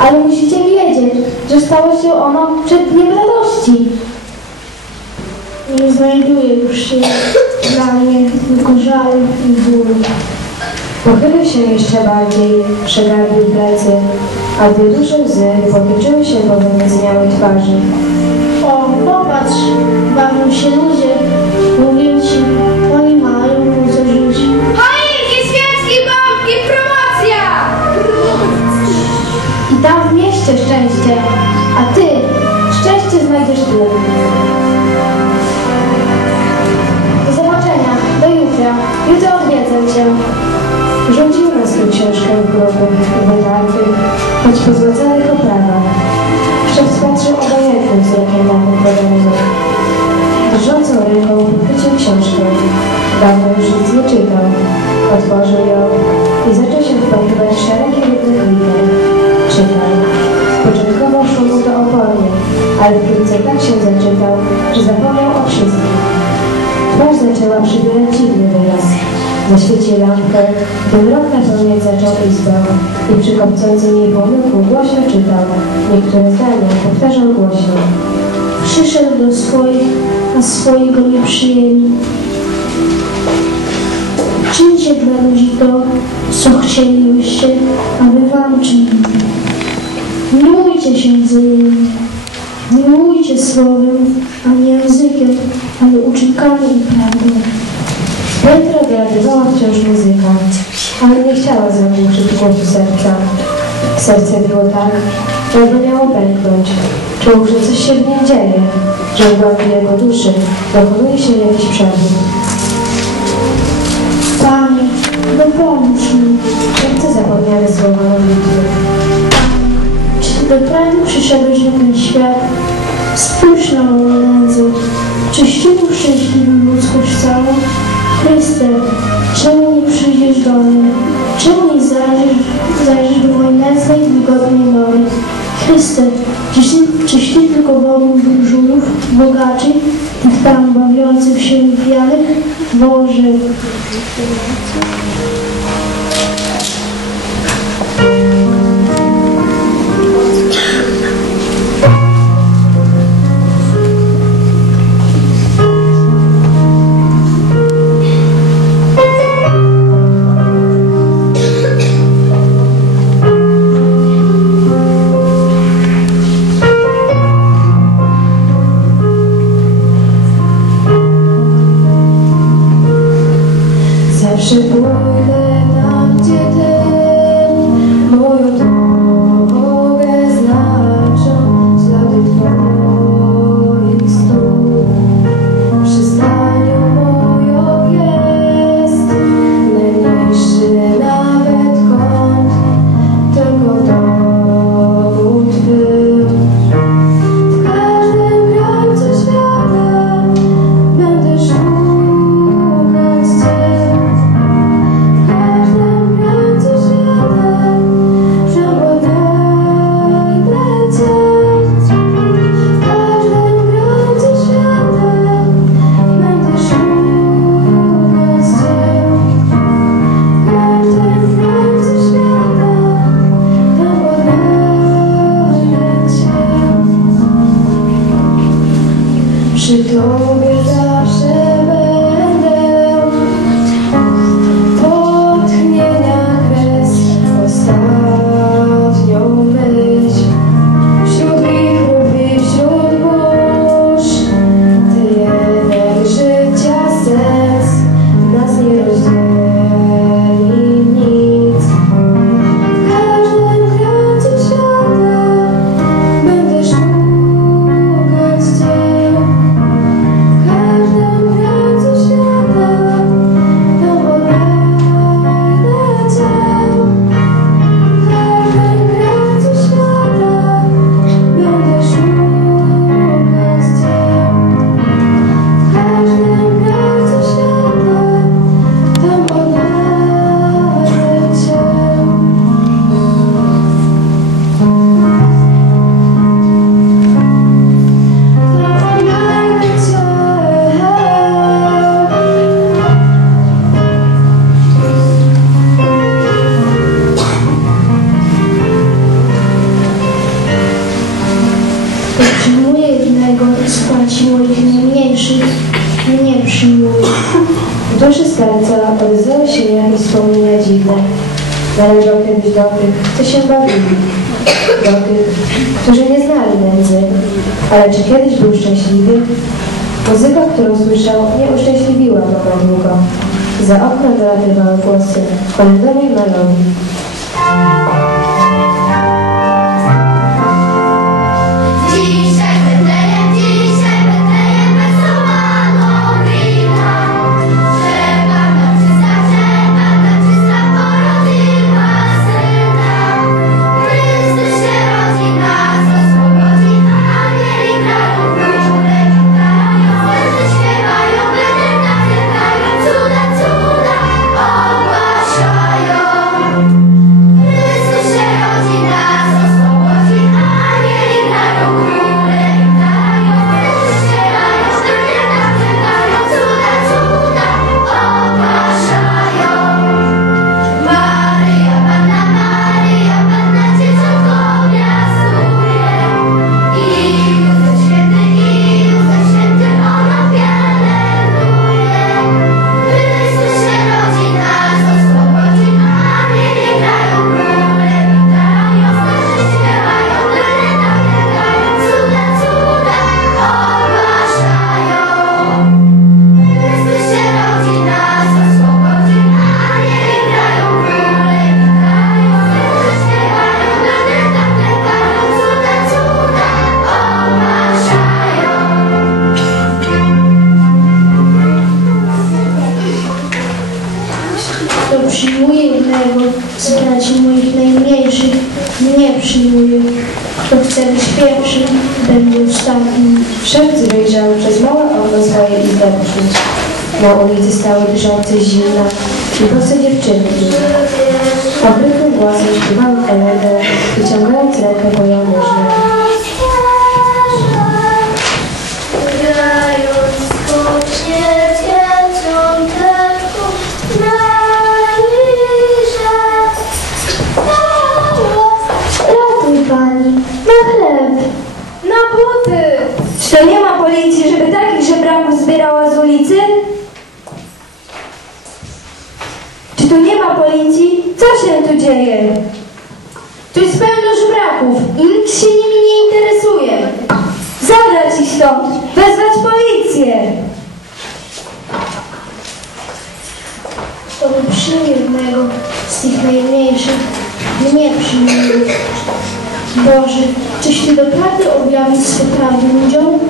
ale musicie wiedzieć, że stało się ono przed nim radości. Nie znajduje już się dla mnie tylko żal i ból. Pochylił się jeszcze bardziej, przegarbił plecy, a dwie duże łzy potoczyły się po wymieniałej twarzy. O, popatrz, bawią się ludzie, mówię ci, znajdziesz tu. Do zobaczenia, do jutra. Jutro odwiedzę cię. Rzucił na swą książkę w grobę, wydartych, choć pozłacanych oprawach. Szef patrzył obojętnym wzrokiem na podemizor. Drżącą ręką chwycił książkę. Dawno już nic nie czytał. Otworzył ale wkrótce tak się zaczytał, że zapomniał o wszystkim. Twarz zaczęła przybierać dziwny wyraz. Zaświecił lampkę, gdy mrok napełniać zaczął izbę i przy kopcącym jej płomyku głośno czytał. Niektóre zdania powtarzał głośno. Przyszedł do swoich, a swoi go nie przyjęli. Czyńcie dla ludzi to, co chcielibyście, aby wam czynili. Miłujcie się wzajemnie. Miłujcie słowem, a nie językiem, ale uczynkami i prawdą. Piętro dolatywała wciąż muzyka, ale nie chciała zagłuszyć głosu serca. Serce było tak, jakby miało pęknąć. Czuł, że coś się w nim dzieje, że w głębi jego duszy dokonuje się jakiś przewrót. Doprawdy przyszedłeś na ten świat? Spójrz na moją nędzę. Czyś Ty był szczęśliwy ludzkość całą? Chryste, czemu nie przyjdziesz do mnie? Czemu nie zajrzysz, zajrzysz do mojej nędznej wygodnej nory? Chryste, czyś czyś ty tylko Bogiem burżujów, bogaczy, tych tam bawiących się i pijanych? Boże, 只不过 Należał kiedyś do tych, co się bawili. Do tych, którzy nie znali nędzy. Ale czy kiedyś był szczęśliwy? Muzyka, którą słyszał, nie uszczęśliwiła go na długo. Za oknem dolatywały głosy kolędowej melodii. Mnie przyjmuje. Kto chce być pierwszym, będzie ostatnim. Wszyscy wyjrzały przez małe okno swojej izdebki. Na ulicy stały drżące zimna i bose dziewczynki. Obrytym głosem śpiewały kolegę, wyciągając rękę po to policji, żeby takich żebraków zbierała z ulicy? Czy tu nie ma policji? Co się tu dzieje? Tu jest pełno żebraków i nikt się nimi nie interesuje. Zabrać ich stąd! Wezwać policję! By przyjął jednego z tych najmniejszych, mnie przyjmuje. Boże, czyś Ty doprawdy objawił swe prawo ludziom?